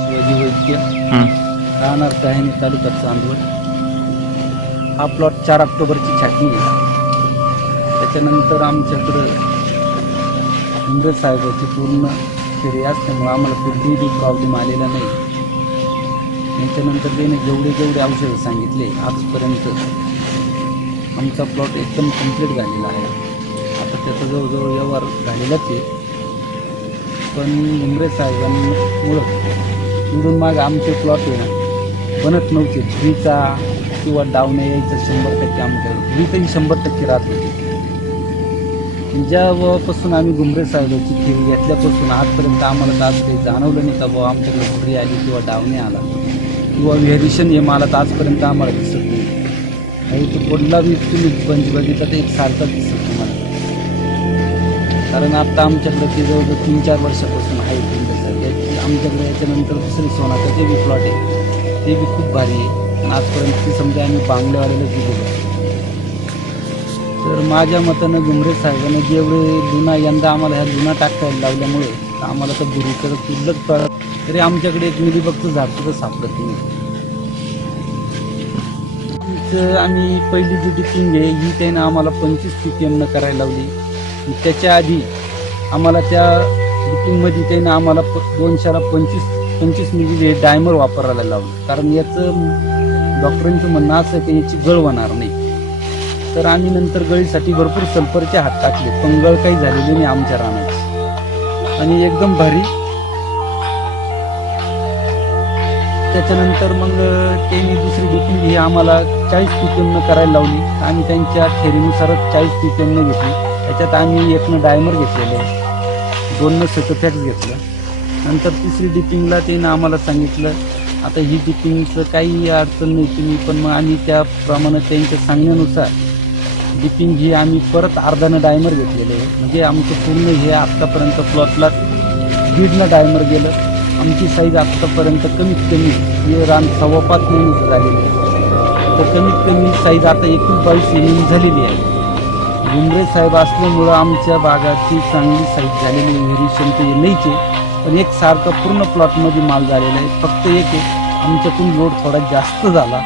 शिवाजी वैद्य. राहणार त्याने तालुका चांदवड. हा प्लॉट चार ऑक्टोबरची छाटणी आहे. त्याच्यानंतर आमच्याकडं इंद्र साहेबाची पूर्ण फिरे असल्यामुळं आम्हाला कुठलीही प्रॉब्लेम आलेला नाही. त्याच्यानंतर त्याने जेवढे जेवढे औषधं सांगितले आजपर्यंत आमचा प्लॉट एकदम कंप्लीट झालेला आहे. त्याचा जवळजवळ व्यवहार झालेलाच आहे. पण उमरे साहेबांमुळं निवडून माग आमचे प्लॉट आहे ना बनत नव्हते. धुळीचा किंवा डावणे यायचं शंभर टक्के आमच्या धुळीतही शंभर टक्के राहत होते. ज्यापासून आम्ही गुमरे साहेबाची खेळ घेतल्यापासून आजपर्यंत आम्हाला आज काही जाणवलं नाही का बाबा आमच्याकडे घुरी आली किंवा डावणे आला. किंवा व्हेरिशन हे मला तर आजपर्यंत आम्हाला दिसत नाही. आणि तो कुठला बी तुम्ही बंच बघितला तर एक सारखा दिसत तुम्हाला कारण आता आमच्याकडे ते जवळजवळ तीन चार वर्षापासून आहे आमच्याकडे याच्यानंतर दुसरी सोनाचं ते बी प्लॉट आहे. ते बी खूप भारी आहे. आणि आजपर्यंत ती समजा आम्ही बांगलेवाल्याला दिलेलं तर माझ्या मतानं गुमरे साहेबांना जेवढे जुना यंदा आम्हाला ह्या जुना टाकायला लावल्यामुळे आम्हाला तर बुरीकडे तुलत पडत तरी आमच्याकडे एक मिलीबगचं झाड सुद्धा सापडत नाही. आमचं आम्ही पहिली जी डिपिंग आहे ही त्यानं आम्हाला पंचवीस पी पी एमनं करायला लावली. त्याच्या आधी आम्हाला त्या बुकिंगमध्ये त्यानं आम्हाला प दोनशेला पंचवीस पंचवीस म्हणजे मिली हे डायमर वापरायला लावलं. कारण याचं डॉक्टरांचं म्हणणं असं आहे की याची गळ होणार नाही. तर आम्ही नंतर गळीसाठी भरपूर सल्फरचे हात टाकले. पण गळ काही झालेली नाही आमच्या रानाची आणि एकदम भारी. त्याच्यानंतर मग त्यांनी दुसरी बुकिंग ही आम्हाला चाळीस पीपीएमनं करायला लावली. आम्ही त्यांच्या थेरीनुसारच चाळीस पीपीएमनं घेतली. त्याच्यात आम्ही एकनं डायमर घेतलेलं आहे. दोननं सतफॅक्स घेतलं. नंतर तिसरी डिपिंगला त्यानं आम्हाला सांगितलं आता ही डिपिंगचं काही अडचण नाही तुम्ही पण मग आम्ही त्याप्रमाणे त्यांच्या सांगण्यानुसार डिपिंग ही आम्ही परत अर्धानं डायमर घेतलेलं आहे. म्हणजे आमचं पूर्ण हे आत्तापर्यंत प्लॉटला दीडनं डायमर गेलं. आमची साईज आत्तापर्यंत कमीत कमी हे रान सव्वा पाच महिन्याचं झालेलं आहे. तर कमीत कमी साईज आता एकवीस बावीस एम झालेली आहे. गुमरे साहेब असल्यामुळं आमच्या बागाची चांगली साईज झालेली व्हेरिएशन ते नाहीचे पण एक सारखा पूर्ण प्लॉटमध्ये माल झालेला आहे. फक्त एक आमच्यातून लोड थोडा जास्त झाला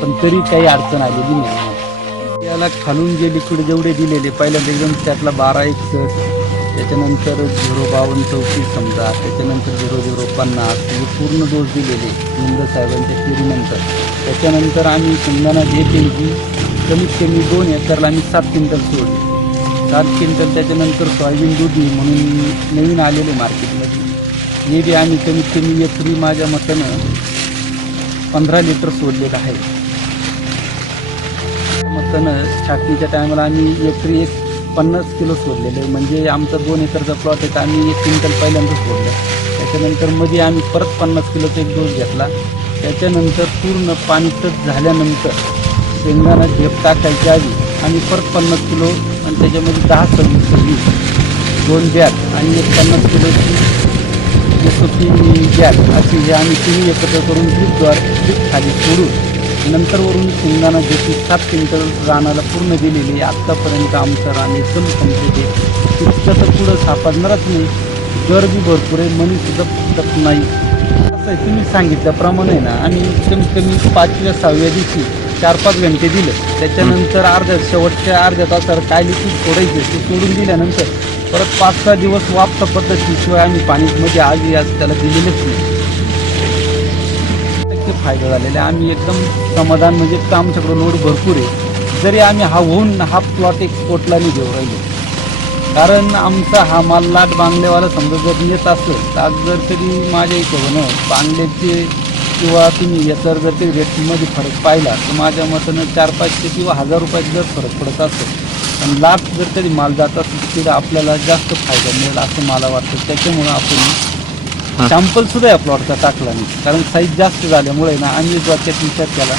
पण तरी काही अडचण आलेली नाही. याला त्याला खालून जे लिक्विड जेवढे दिलेले पहिल्यांदा एकदम त्यातला बारा एकसष्ट त्याच्यानंतर झिरो बावन्न चौतीस समजा त्याच्यानंतर झिरो झिरो पन्नास हे पूर्ण डोस दिलेले मुंबई साहेबांच्या फेरीनंतर त्याच्यानंतर आम्ही शेंगदाणा जे की कमीत कमी दोन एकरला आम्ही सात क्विंटल सोडले. सात क्विंटल त्याच्यानंतर सोयाबीन दुधी म्हणून नवीन आलेले मार्केटमध्ये हे बी आम्ही कमीत कमी एकरी माझ्या मतानं पंधरा लिटर सोडलेलं आहे. मतानं छाटणीच्या टायमाला आम्ही एकरी एक पन्नास किलो सोडलेलं आहे. म्हणजे आमचा दोन एकरचा प्लॉट आहे तर आम्ही एक क्विंटल पहिल्यांदा सोडलं. त्याच्यानंतरमध्ये आम्ही परत पन्नास किलोचा एक डोस घेतला. त्याच्यानंतर पूर्ण पाणी टच झाल्यानंतर शेंगदाणा झेप टाकायची आधी आणि परत पन्नास किलो आणि त्याच्यामध्ये दहा सव्वीस सव्वीस दोन बॅग आणि एक पन्नास किलोची एस तीन बॅग. अशी जे आम्ही तिन्ही एकत्र करून ड्रीपद्वारे ड्रीप खाली सोडून नंतरवरून शेंगदाणा ज्योती सात क्विंटल रानाला पूर्ण दिलेली आत्तापर्यंत आमचं रान एकदम संपलेले आहे. तर पुढं सापडणारच नाही. गर्दी भरपूर आहे. मनीसुद्धा फुटत नाही. असं तुम्ही सांगितल्याप्रमाणे ना आणि कमीत कमी पाचव्या सहाव्या दिवशी चार पाच घंटे दिलं. त्याच्यानंतर अर्ध्या शेवटच्या अर्ध्या तासावर काय लिक्विड सोडायचं ते सोडून दिल्यानंतर परत पाच सहा दिवस वापसा पद्धतीशिवाय आम्ही पाणीमध्ये आज आज त्याला दिलेलेच नाही. टक्के फायदा झालेला आहे. आम्ही एकदम समाधान म्हणजे आमच्याकडं लोड भरपूर आहे. जरी आम्ही हा होऊन हा प्लॉट एक्सपोर्टला नाही देऊ राहिलो. कारण आमचा हा माल लाट बांगलेवाला समजा जर येत असेल तर आज जर कधी माझ्या हिशोबानं बांगल्याचे किंवा तुम्ही याच्यावर जर काही रेटमध्ये फरक पाहिला तर माझ्या मतानं चार पाचशे किंवा हजार रुपयाचा जर फरक पडत असेल पण लाट जर कधी माल जात असेल तर तिथं आपल्याला जास्त फायदा मिळेल असं मला वाटतं. त्याच्यामुळं आपण सॅम्पल सुद्धा या प्लॉटचा टाकला नाही. कारण साईज जास्त झाल्यामुळे ना आम्ही डोक्यात विचार केला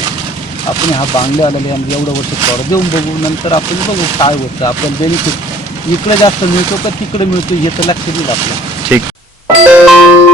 आपण हा बांगले आलेले आम्ही एवढं वर्ष प्लॉट देऊन बघू नंतर आपण बघू काय होतं. आपल्याला बेनिफिट इकडे जास्त मिळतो का तिकडे मिळतो हे तर लक्ष देईल आपलं. ठीक.